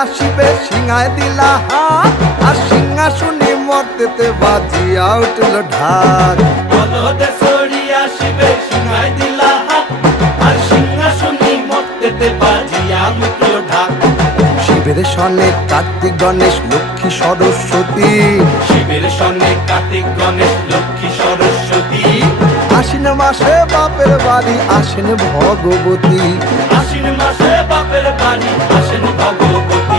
আসিবে সিংহায় দিলা হাত, আর সিংহাসনে মর্তেতে বাজিয়া উঠল ঢাক। বলদে সরি আসিবে সিংহায় দিলা হাত, আর সিংহাসনে মর্তেতে বাজিয়া উঠল ঢাক। শিবের সনে কার্তিক গণেশ লক্ষ্মী সরস্বতী, শিবের সনে কার্তিক গণেশ লক্ষ্মী সরস্বতী। আশ্বিন মাসে বাপের বাড়ি আসেন ভগবতী। আশ্বিন মাসে বাপের বাড়ি আসেন ভগবতী।